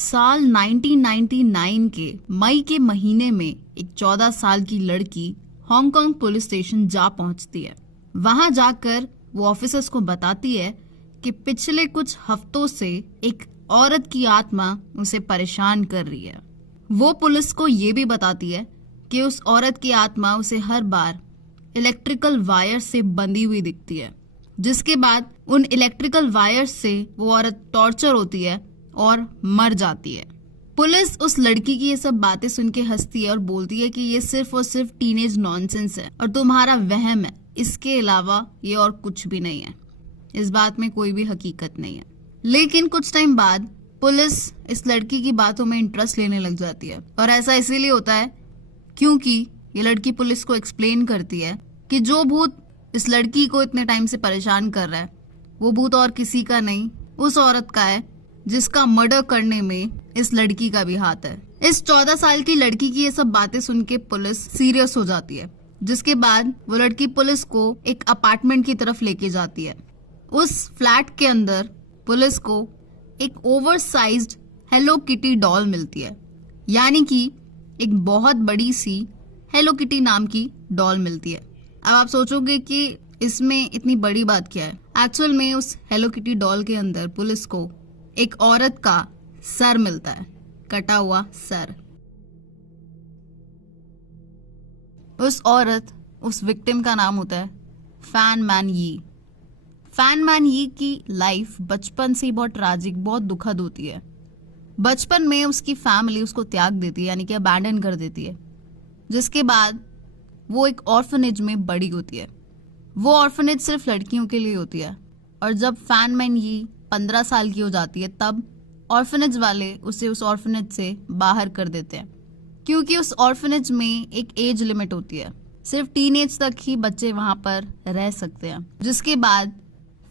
साल 1999 के मई के महीने में एक 14 साल की लड़की हांगकांग पुलिस स्टेशन जा पहुंचती है। वहां जाकर वो ऑफिसर्स को बताती है कि पिछले कुछ हफ्तों से एक औरत की आत्मा उसे परेशान कर रही है। वो पुलिस को ये भी बताती है कि उस औरत की आत्मा उसे हर बार इलेक्ट्रिकल वायर से बंधी हुई दिखती है, जिसके बाद उन इलेक्ट्रिकल वायर से वो औरत टॉर्चर होती है और मर जाती है। पुलिस उस लड़की की ये सब बातें सुन के हंसती है और बोलती है कि ये सिर्फ और सिर्फ टीनेज नॉनसेंस है और तुम्हारा वहम है, इसके अलावा ये और कुछ भी नहीं है, इस बात में कोई भी हकीकत नहीं है। लेकिन कुछ टाइम बाद पुलिस इस लड़की की बातों में इंटरेस्ट लेने लग जाती है और ऐसा इसीलिए होता है क्योंकि ये लड़की पुलिस को एक्सप्लेन करती है कि जो भूत इस लड़की को इतने टाइम से परेशान कर रहा है वो भूत और किसी का नहीं, उस औरत का है जिसका मर्डर करने में इस लड़की का भी हाथ है। इस 14 साल की लड़की की ये सब बातें सुन के पुलिस सीरियस हो जाती है, जिसके बाद वो लड़की पुलिस को एक अपार्टमेंट की तरफ लेके जाती है। उस फ्लैट के अंदर पुलिस को एक ओवरसाइज्ड हेलो किटी डॉल मिलती है, यानी कि एक बहुत बड़ी सी हेलो किटी नाम की डॉल मिलती है। अब आप सोचोगे कि इसमें इतनी बड़ी बात क्या है। एक्चुअल में उस हेलो किटी डॉल के अंदर पुलिस को एक औरत का सर मिलता है, कटा हुआ सर। उस औरत, उस विक्टिम का नाम होता है फैन मैन यी। फैन मैन यी की लाइफ बचपन से ही बहुत ट्रैजिक, बहुत दुखद होती है। बचपन में उसकी फैमिली उसको त्याग देती है, यानी कि अबैंडन कर देती है, जिसके बाद वो एक ऑर्फनेज में बड़ी होती है। वो ऑर्फनेज सिर्फ लड़कियों के लिए होती है और जब फैन मैन यी 15 साल की हो जाती है तब ऑर्फनेज वाले उसे उस ऑर्फनेज से बाहर कर देते हैं, क्योंकि उस ऑर्फनेज में एक एज लिमिट होती है, सिर्फ टीनेज तक ही बच्चे वहां पर रह सकते हैं। जिसके बाद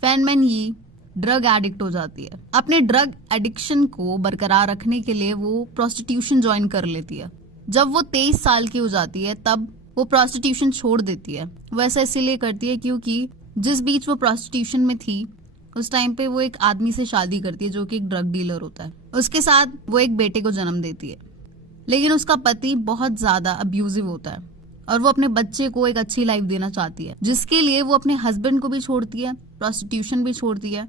फैन मैन यी ड्रग एडिक्ट हो जाती है। अपने ड्रग एडिक्शन को बरकरार रखने के लिए वो प्रोस्टिट्यूशन ज्वाइन कर लेती है। जब वो 23 साल की हो जाती है तब वो प्रोस्टिट्यूशन छोड़ देती है। वो ऐसा इसीलिए करती है क्योंकि जिस बीच वो प्रोस्टिट्यूशन में थी उस टाइम पे वो एक आदमी से शादी करती है जो कि एक ड्रग डीलर होता है। उसके साथ वो एक बेटे को जन्म देती है, लेकिन उसका पति बहुत ज्यादा अब्यूजिव होता है और वो अपने बच्चे को एक अच्छी लाइफ देना चाहती है, जिसके लिए वो अपने हस्बैंड को भी छोड़ती है, प्रोस्टिट्यूशन भी छोड़ती है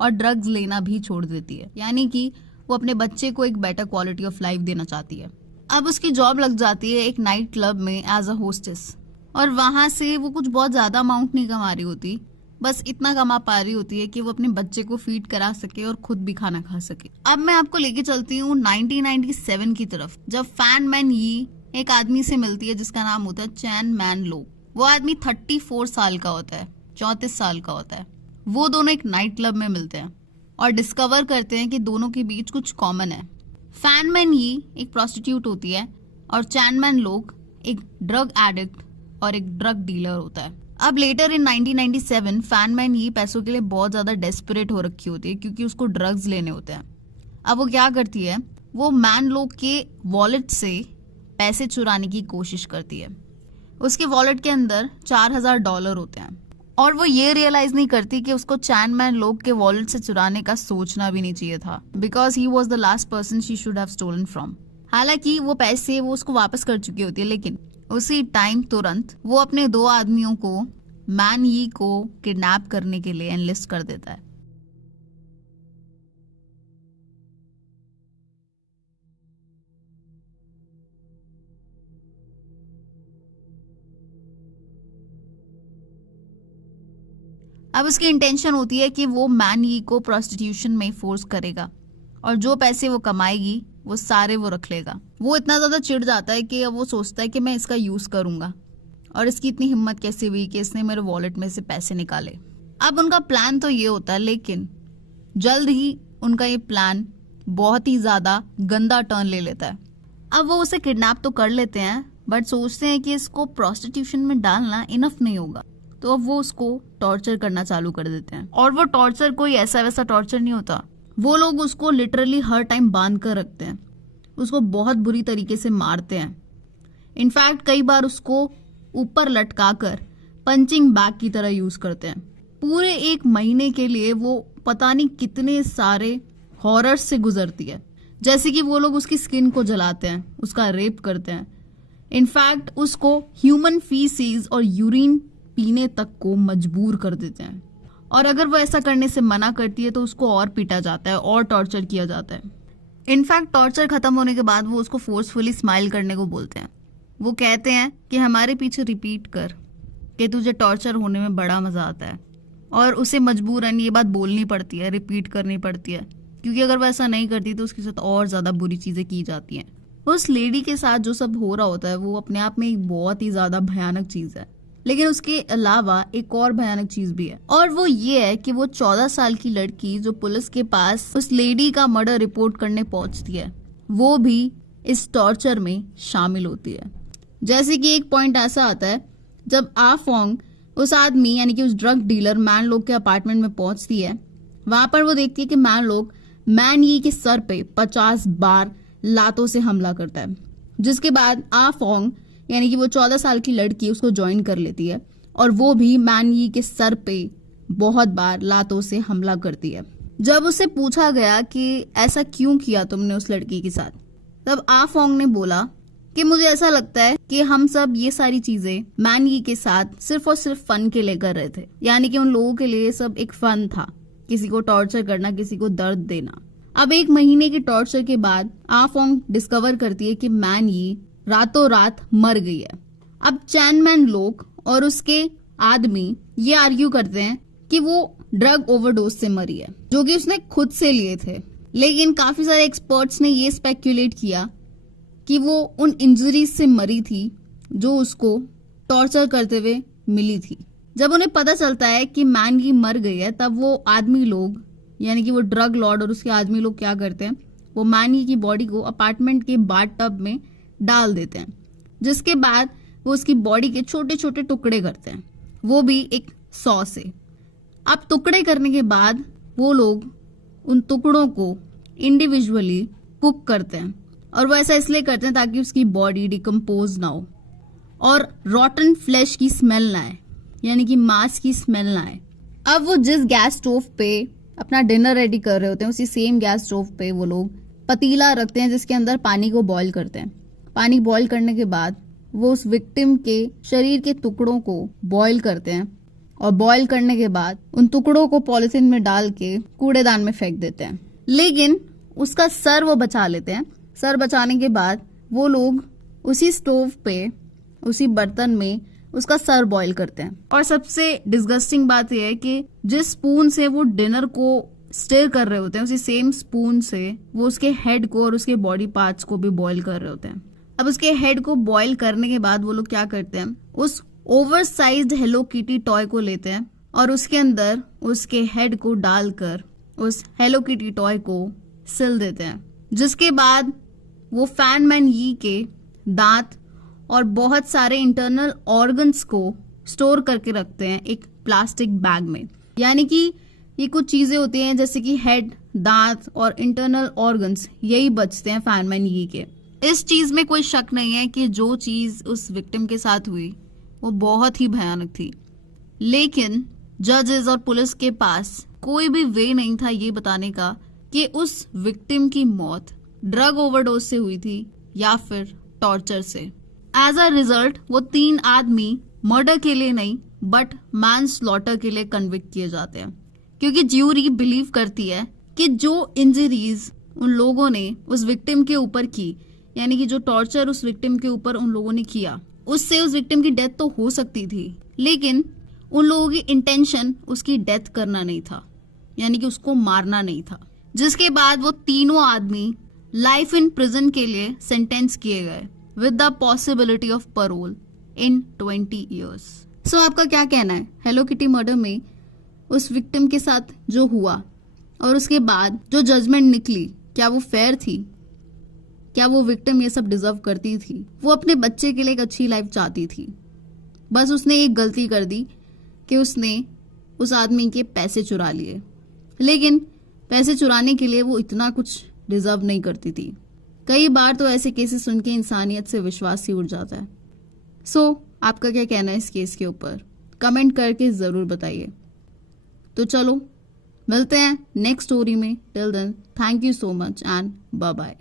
और ड्रग्स लेना भी छोड़ देती है, यानी कि वो अपने बच्चे को एक बेटर क्वालिटी ऑफ लाइफ देना चाहती है। अब उसकी जॉब लग जाती है एक नाइट क्लब में एज अ होस्टेस और वहां से वो कुछ बहुत ज्यादा अमाउंट नहीं कमा रही होती, बस इतना कमा पा रही होती है कि वो अपने बच्चे को फीड करा सके और खुद भी खाना खा सके। अब मैं आपको लेके चलती हूँ 1997 की तरफ, जब फैन मैन यी एक आदमी से मिलती है जिसका नाम होता है चैन मैन लो। वो आदमी 34 साल का होता है, 34 साल का होता है। वो दोनों एक नाइट क्लब में मिलते हैं और डिस्कवर करते हैं कि दोनों के बीच कुछ कॉमन है। फैन मैन यी एक प्रोस्टिट्यूट होती है और चैन मैन लोग एक ड्रग एडिक्ट और एक ड्रग डीलर होता है। अब लेटर इन 1997 फैन मैन यी पैसों के लिए बहुत ज्यादा डेस्परेट हो रखी होती है क्योंकि उसको ड्रग्स लेने होते हैं। अब वो क्या करती है, वो मैन लोग के वॉलेट से पैसे चुराने की कोशिश करती है। उसके वॉलेट के अंदर $4000 होते हैं और वो ये रियलाइज नहीं करती कि उसको चैन मैन लोग के वॉलेट से चुराने का सोचना भी नहीं चाहिए था, because he was the last person she should have stolen from. हालांकि वो पैसे वो उसको वापस कर चुकी होती है, लेकिन उसी टाइम तुरंत वो अपने 2 आदमियों को मैन यी को किडनैप करने के लिए एनलिस्ट कर देता है। अब उसकी इंटेंशन होती है कि वो मैन यी को प्रोस्टिट्यूशन में फोर्स करेगा और जो पैसे वो कमाएगी वो सारे वो रख लेगा। वो इतना ज्यादा चिढ़ जाता है कि अब वो सोचता है कि मैं इसका यूज करूंगा, और इसकी इतनी हिम्मत कैसे हुई कि इसने मेरे वॉलेट में से पैसे निकाले। अब उनका प्लान तो ये होता है, लेकिन जल्द ही उनका ये प्लान बहुत ही ज्यादा गंदा टर्न ले लेता है। अब वो उसे किडनैप तो कर लेते हैं, बट सोचते हैं कि इसको प्रोस्टिट्यूशन में डालना इनफ नहीं होगा, तो अब वो उसको टॉर्चर करना चालू कर देते हैं। और वो टॉर्चर कोई ऐसा वैसा टॉर्चर नहीं होता, वो लोग उसको लिटरली हर टाइम बांध कर रखते हैं, उसको बहुत बुरी तरीके से मारते हैं। इनफैक्ट कई बार उसको ऊपर लटकाकर पंचिंग बैग की तरह यूज करते हैं। पूरे 1 महीने के लिए वो पता नहीं कितने सारे हॉरर्स से गुजरती है, जैसे कि वो लोग उसकी स्किन को जलाते हैं, उसका रेप करते हैं, इनफैक्ट उसको ह्यूमन फीसीज और यूरिन पीने तक को मजबूर कर देते हैं। और अगर वो ऐसा करने से मना करती है तो उसको और पीटा जाता है और टॉर्चर किया जाता है। इनफैक्ट टॉर्चर खत्म होने के बाद वो उसको फोर्सफुली स्माइल करने को बोलते हैं। वो कहते हैं कि हमारे पीछे रिपीट कर कि तुझे टॉर्चर होने में बड़ा मजा आता है, और उसे मजबूरन ये बात बोलनी पड़ती है, रिपीट करनी पड़ती है, क्योंकि अगर वो ऐसा नहीं करती तो उसके साथ और ज्यादा बुरी चीजें की जाती हैं। उस लेडी के साथ जो सब हो रहा होता है वो अपने आप में एक बहुत ही ज्यादा भयानक चीज है, लेकिन उसके अलावा एक और भयानक चीज भी है, और वो ये है कि वो 14 साल की लड़की जो पुलिस के पास उस लेडी का मर्डर रिपोर्ट करने पहुंचती है, वो भी इस टॉर्चर में शामिल होती है। जैसे कि एक पॉइंट ऐसा आता है जब आ फोंग उस आदमी यानी कि उस ड्रग डीलर मैन लोग के अपार्टमेंट में पहुंचती है, वहां पर वो देखती है कि मैन लोग मैन यी के सर पे 50 बार लातों से हमला करता है, जिसके बाद आ फोंग यानी कि वो 14 साल की लड़की उसको ज्वाइन कर लेती है, और वो भी मैन यी के सर पे बहुत बार लातों से हमला करती है। जब उसे पूछा गया कि ऐसा क्यों किया तुमने उस लड़की के साथ, तब आ फोंग ने बोला कि मुझे ऐसा लगता है कि हम सब ये सारी चीजें मैन यी के साथ सिर्फ और सिर्फ फन के लिए कर रहे थे, यानी कि उन लोगों के लिए सब एक फन था, किसी को टॉर्चर करना, किसी को दर्द देना। अब 1 महीने की टॉर्चर के बाद आ फोंग डिस्कवर करती है कि मैन यी रातों रात मर गई है। अब चैनमैन लोग और उसके आदमी ये आर्ग्यू करते हैं कि वो ड्रग ओवरडोज से मरी है, जो कि उसने खुद से लिए थे, लेकिन काफी सारे एक्सपर्ट्स ने ये स्पेक्यूलेट किया कि वो उन इंजरीज से मरी थी जो उसको टॉर्चर करते हुए मिली थी। जब उन्हें पता चलता है कि मैन यी मर गई है, तब वो आदमी लोग यानी कि वो ड्रग लॉर्ड और उसके आदमी लोग क्या करते हैं, वो मैन यी की बॉडी को अपार्टमेंट के बाथटब में डाल देते हैं, जिसके बाद वो उसकी बॉडी के छोटे छोटे टुकड़े करते हैं, वो भी एक सॉ से। अब टुकड़े करने के बाद वो लोग उन टुकड़ों को इंडिविजुअली कुक करते हैं, और वो ऐसा इसलिए करते हैं ताकि उसकी बॉडी डिकम्पोज ना हो और रॉटन फ्लैश की स्मेल ना आए, यानी कि मांस की स्मेल ना आए। अब वो जिस गैस स्टोव पे अपना डिनर रेडी कर रहे होते हैं, उसी सेम गैस स्टोव पे वो लोग पतीला रखते हैं जिसके अंदर पानी को बॉईल करते हैं। पानी बॉईल करने के बाद वो उस विक्टिम के शरीर के टुकड़ों को बॉईल करते हैं, और बॉईल करने के बाद उन टुकड़ों को पॉलिथीन में डाल के कूड़ेदान में फेंक देते हैं। लेकिन उसका सर वो बचा लेते हैं। सर बचाने के बाद वो लोग उसी स्टोव पे, उसी बर्तन में उसका सर बॉईल करते हैं। और सबसे डिस्गस्टिंग बात यह है कि जिस स्पून से वो डिनर को स्टिर कर रहे होते हैं, उसी सेम स्पून से वो उसके हेड को और उसके बॉडी पार्ट्स को भी बॉईल कर रहे होते हैं। अब उसके हेड को बॉईल करने के बाद वो लोग क्या करते हैं, उस ओवरसाइज्ड हेलो किटी टॉय को लेते हैं और उसके अंदर उसके हेड को डालकर उस हेलो किटी टॉय को सिल देते हैं, जिसके बाद वो फैनमैन यी के दांत और बहुत सारे इंटरनल ऑर्गन्स को स्टोर करके रखते हैं एक प्लास्टिक बैग में। यानी कि ये कुछ चीजें होती हैं जैसे कि हेड, दांत और इंटरनल ऑर्गन्स, यही बचते हैं फैनमैन यी के। इस चीज में कोई शक नहीं है कि जो चीज उस विक्टिम के साथ हुई वो बहुत ही भयानक थी, लेकिन जजेस और पुलिस के पास कोई भी वे नहीं था ये बताने का कि उस विक्टिम की मौत ड्रग ओवरडोज से हुई थी या फिर टॉर्चर से। एज अ रिजल्ट वो 3 आदमी मर्डर के लिए नहीं बट मैनस्लॉटर के लिए कन्विक्ट किए जाते हैं, क्योंकि ज्यूरी बिलीव करती है कि जो इंजरीज उन लोगों ने उस विक्टिम के ऊपर की, यानी कि जो टॉर्चर उस विक्टिम के ऊपर उन लोगों ने किया, उससे उस विक्टिम की डेथ तो हो सकती थी, लेकिन उन लोगों की इंटेंशन उसकी डेथ करना नहीं था, यानी कि उसको मारना नहीं था। जिसके बाद वो तीनों आदमी लाइफ इन प्रिजन के लिए सेंटेंस किए गए with the possibility of parole in 20 years। So आपका क्या कहना है हेलो किटी मर्डर में उस विक्टिम के साथ जो हुआ और उसके बाद जो जजमेंट निकली, क्या वो फेयर थी? क्या वो विक्टिम ये सब डिजर्व करती थी? वो अपने बच्चे के लिए एक अच्छी लाइफ चाहती थी, बस उसने एक गलती कर दी कि उसने उस आदमी के पैसे चुरा लिए, लेकिन पैसे चुराने के लिए वो इतना कुछ डिजर्व नहीं करती थी। कई बार तो ऐसे केसेस सुन के इंसानियत से विश्वास ही उड़ जाता है। सो आपका क्या कहना है इस केस के ऊपर? कमेंट करके जरूर बताइए। तो चलो मिलते हैं नेक्स्ट स्टोरी में। Till then thank you so much and bye bye.